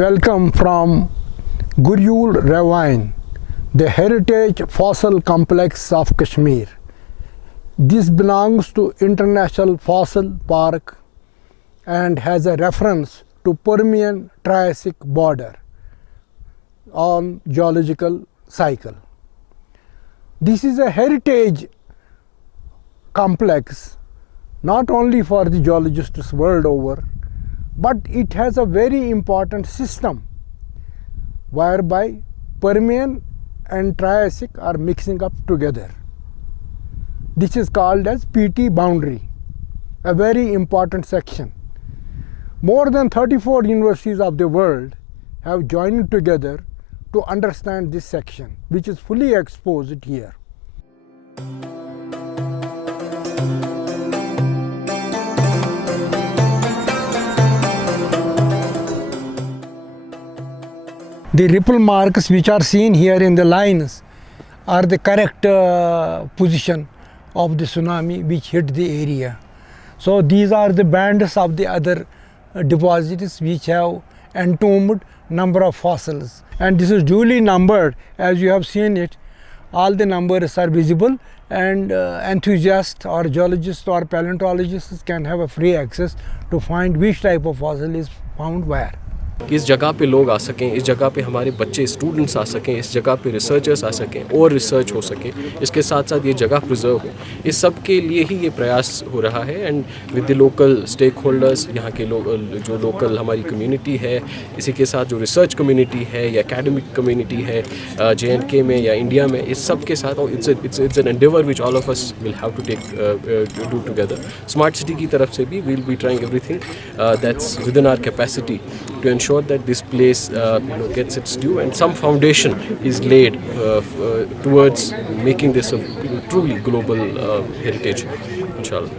welcome from Guryul Ravine, the heritage fossil complex of Kashmir. This belongs to International Fossil Park and has a reference to Permian-Triassic border on geological cycle. This is a heritage complex not only for the geologists world over, but it has a very important system whereby Permian and Triassic are mixing up together. This is called as PT boundary, a very important section. More than 34 universities of the world have joined together to understand this section, which is fully exposed here. The ripple marks which are seen here in the lines are the correct position of the tsunami which hit the area. So these are the bands of the other deposits which have entombed number of fossils, and this is duly numbered. As you have seen it, all the numbers are visible, and enthusiasts or geologists or paleontologists can have a free access to find which type of fossil is found where. कि इस जगह पे लोग आ सकें, इस जगह पे हमारे बच्चे स्टूडेंट्स आ सकें, इस जगह पे रिसर्चर्स आ सकें और रिसर्च हो सके, इसके साथ साथ ये जगह प्रिजर्व हो, इस सब के लिए ही ये प्रयास हो रहा है. And with the local stakeholders, यहाँ के लोग जो लोकल हमारी कम्युनिटी है, इसी के साथ जो रिसर्च कम्युनिटी है या एकेडमिक कम्युनिटी है JNK में या इंडिया में, इस सब के साथ it's an endeavour which all of us will have to do together. Smart city की तरफ से भी we'll be trying everything that's within our capacity to ensure that this place gets its due and some foundation is laid towards making this a truly global heritage, inshallah.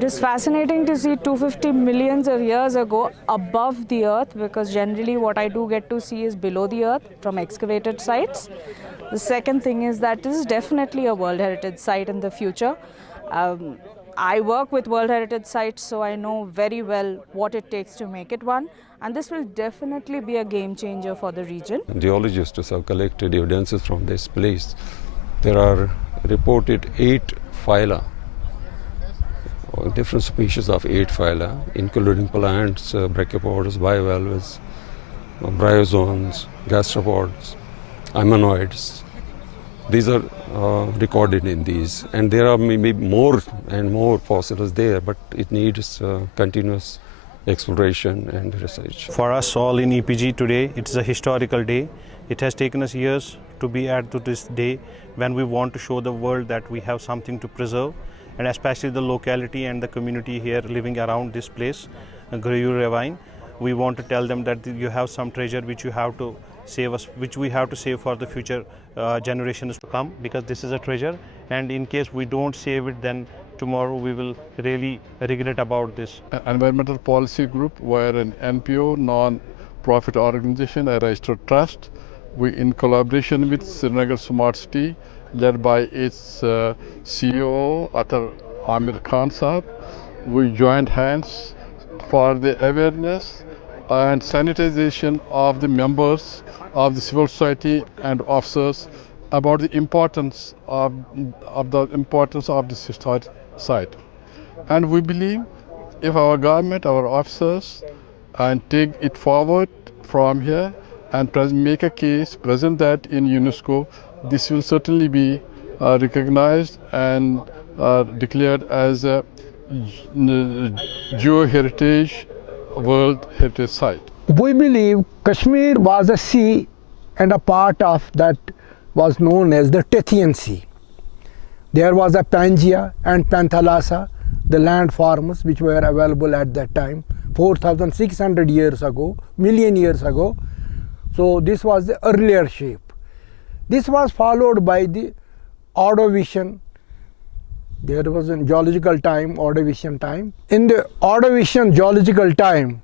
It is fascinating to see 250 millions of years ago above the earth, because generally what I do get to see is below the earth from excavated sites. The second thing is that this is definitely a World Heritage Site in the future. I work with World Heritage Sites, so I know very well what it takes to make it one. And this will definitely be a game changer for the region. Geologists have collected evidences from this place. There are reported 8 phyla, or different species of 8 phyla, including plants, brachiopods, bivalves, bryozoans, gastropods, ammonoids. These are recorded in these, and there are maybe more and more fossils there, but it needs continuous exploration and research. For us all in EPG today, it is a historical day. It has taken us years to be at this day when we want to show the world that we have something to preserve, and especially the locality and the community here living around this place, Guryul Ravine. We want to tell them that you have some treasure which you have to save us, which we have to save for the future generations to come, because this is a treasure, and in case we don't save it, then tomorrow we will really regret about this. Environmental Policy Group, we're an NPO, non-profit organization, a registered trust. We, in collaboration with Srinagar Smart City, led by its CEO, Atar Amir Khan Sahab, we joined hands for the awareness and sanitization of the members of the civil society and officers about the importance of this historic site. And we believe if our government, our officers, and take it forward from here and make a case, present that in UNESCO, this will certainly be recognized and declared as a Geo-Heritage World Heritage Site. We believe Kashmir was a sea, and a part of that was known as the Tethian Sea. There was a Pangaea and Panthalassa, the landforms which were available at that time, 4,600 years ago, million years ago. So this was the earlier shape. This was followed by the Ordovician. There was a geological time, Ordovician time. In the Ordovician geological time,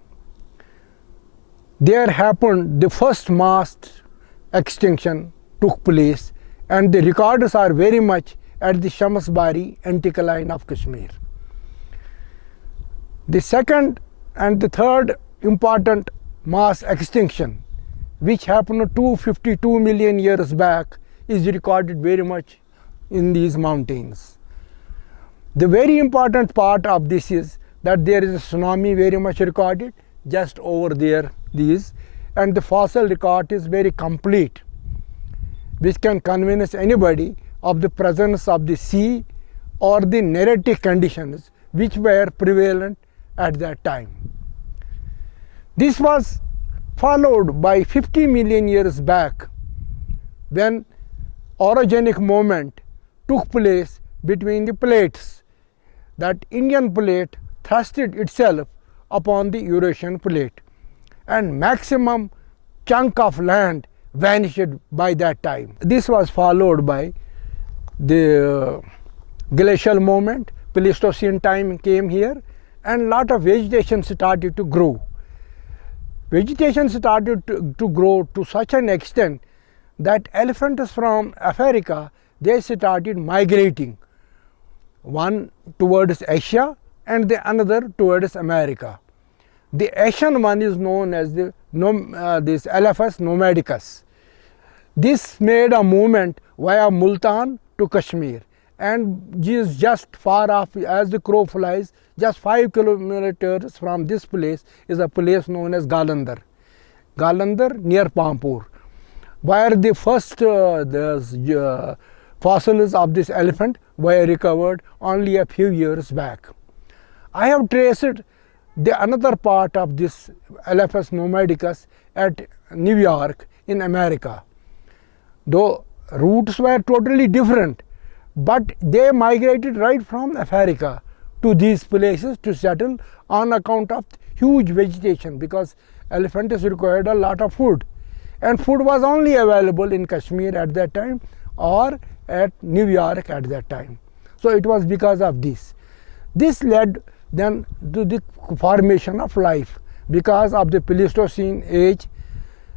there happened the first mass extinction took place, and the records are very much at the Shamasbari anticline of Kashmir. The second and the third important mass extinction, which happened 252 million years back, is recorded very much in these mountains. The very important part of this is that there is a tsunami very much recorded just over there, and the fossil record is very complete, which can convince anybody of the presence of the sea or the neritic conditions which were prevalent at that time. This was followed by 50 million years back, when orogenic movement took place between the plates. That Indian plate thrusted itself upon the Eurasian plate, and maximum chunk of land vanished by that time. This was followed by the glacial movement. Pleistocene time came here, and lot of vegetation started to grow. Vegetation started to grow to such an extent that elephants from Africa, they started migrating, one towards Asia and the another towards America. The Asian one is known as this Elephas nomadicus. This made a movement via Multan to Kashmir, and is just far off as the crow flies. Just 5 kilometers from this place is a place known as Galandhar near Pampur, where the first fossils of this elephant were recovered only a few years back. I have traced the another part of this Elephas nomadicus at New York in America. Though routes were totally different, but they migrated right from Africa to these places to settle on account of huge vegetation, because elephants required a lot of food, and food was only available in Kashmir at that time or at New York at that time. So it was because of this. This led then to the formation of life. Because of the Pleistocene age,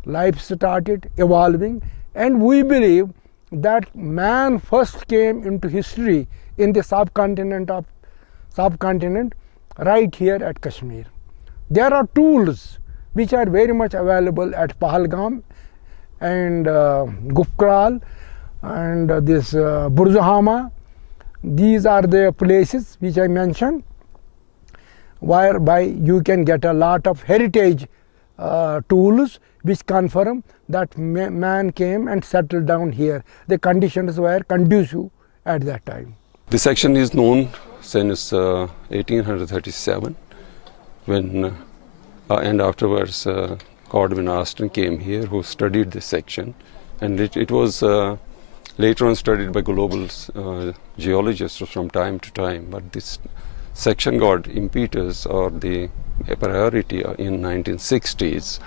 life started evolving, and we believe that man first came into history in the subcontinent right here at Kashmir. There are tools which are very much available at Pahalgam and Gufkral and this Burzahama. These are the places which I mentioned, whereby you can get a lot of heritage tools which confirm that man came and settled down here. The conditions were conducive at that time. This section is known since 1837, when and afterwards Godwin Austen came here, who studied this section, and it was later on studied by global geologists from time to time. But this section got impetus or the priority in 1960s.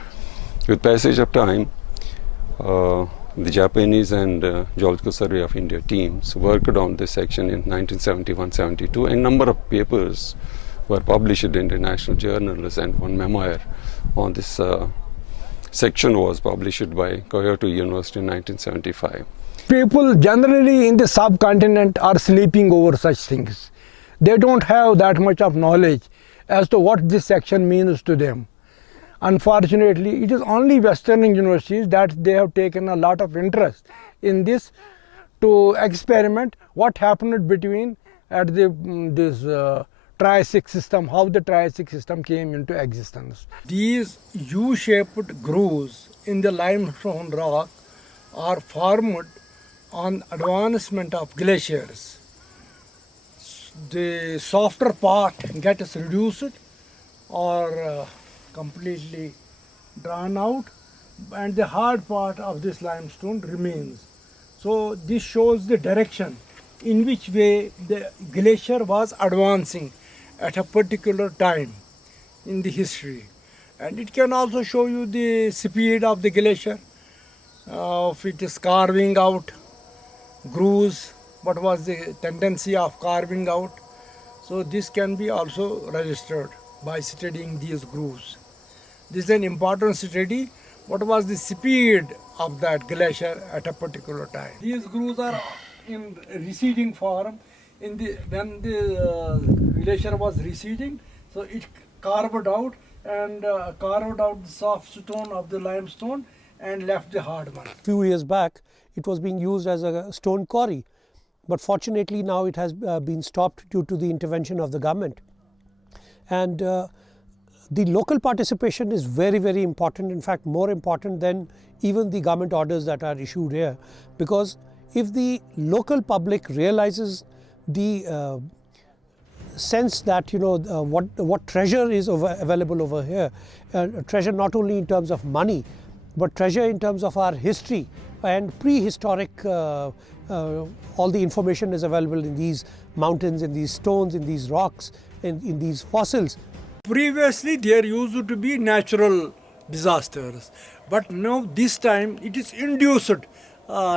With passage of time, the Japanese and Geological Survey of India teams worked on this section in 1971-72, and number of papers were published in international journals, and one memoir on this section was published by Kyoto University in 1975. People generally in the subcontinent are sleeping over such things. They don't have that much of knowledge as to what this section means to them. Unfortunately, it is only Western universities that they have taken a lot of interest in this, to experiment what happened between at this Triassic system, how the Triassic system came into existence. These U-shaped grooves in the limestone rock are formed on advancement of glaciers. The softer part gets reduced or completely drawn out, and the hard part of this limestone remains. So this shows the direction in which way the glacier was advancing at a particular time in the history. And it can also show you the speed of the glacier, if it is carving out grooves, what was the tendency of carving out. So this can be also registered by studying these grooves. This is an important study. What was the speed of that glacier at a particular time? These grooves are in receding form. When the glacier was receding, So it carved out and carved out the soft stone of the limestone and left the hard one. Few years back, it was being used as a stone quarry, but fortunately now it has been stopped due to the intervention of the government. And the local participation is very, very important, in fact more important than even the government orders that are issued here, because if the local public realizes the sense that what treasure is available over here, treasure not only in terms of money but treasure in terms of our history and prehistoric, all the information is available in these mountains, in these stones, in these rocks, in these fossils. Previously there used to be natural disasters, but now this time it is induced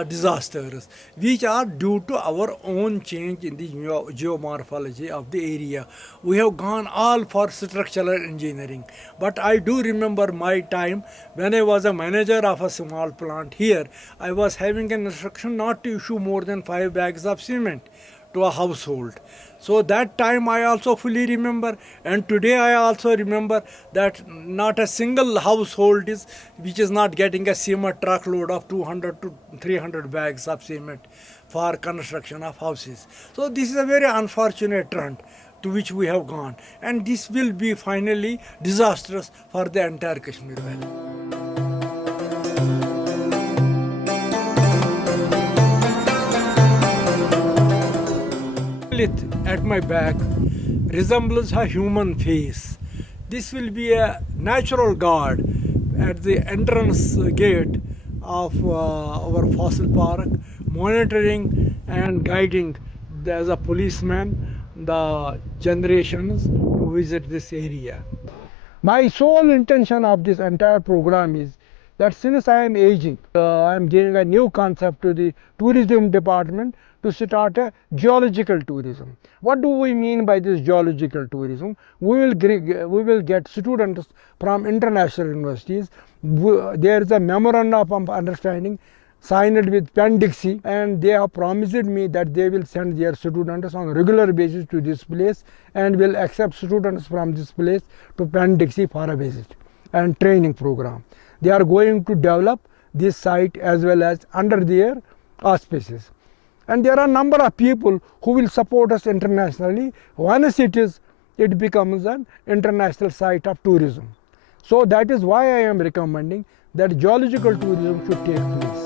disasters, which are due to our own change in the geomorphology of the area. We have gone all for structural engineering, but I do remember my time when I was a manager of a small plant here. I was having an instruction not to issue more than 5 bags of cement to a household. So that time I also fully remember, and today I also remember that not a single household is which is not getting a cement truckload of 200 to 300 bags of cement for construction of houses. So this is a very unfortunate trend to which we have gone, and this will be finally disastrous for the entire Kashmir Valley. At my back resembles a human face. This will be a natural guard at the entrance gate of our fossil park, monitoring and guiding as a policeman the generations to visit this area. My sole intention of this entire program is that since I am aging, I am giving a new concept to the tourism department to start a geological tourism. What do we mean by this geological tourism? We will get students from international universities. There is a memorandum of understanding signed with Penn-Dixie, and they have promised me that they will send their students on a regular basis to this place and will accept students from this place to Penn-Dixie for a visit and training program. They are going to develop this site as well as under their auspices. And there are a number of people who will support us internationally. Once it becomes an international site of tourism. So that is why I am recommending that geological tourism should take place.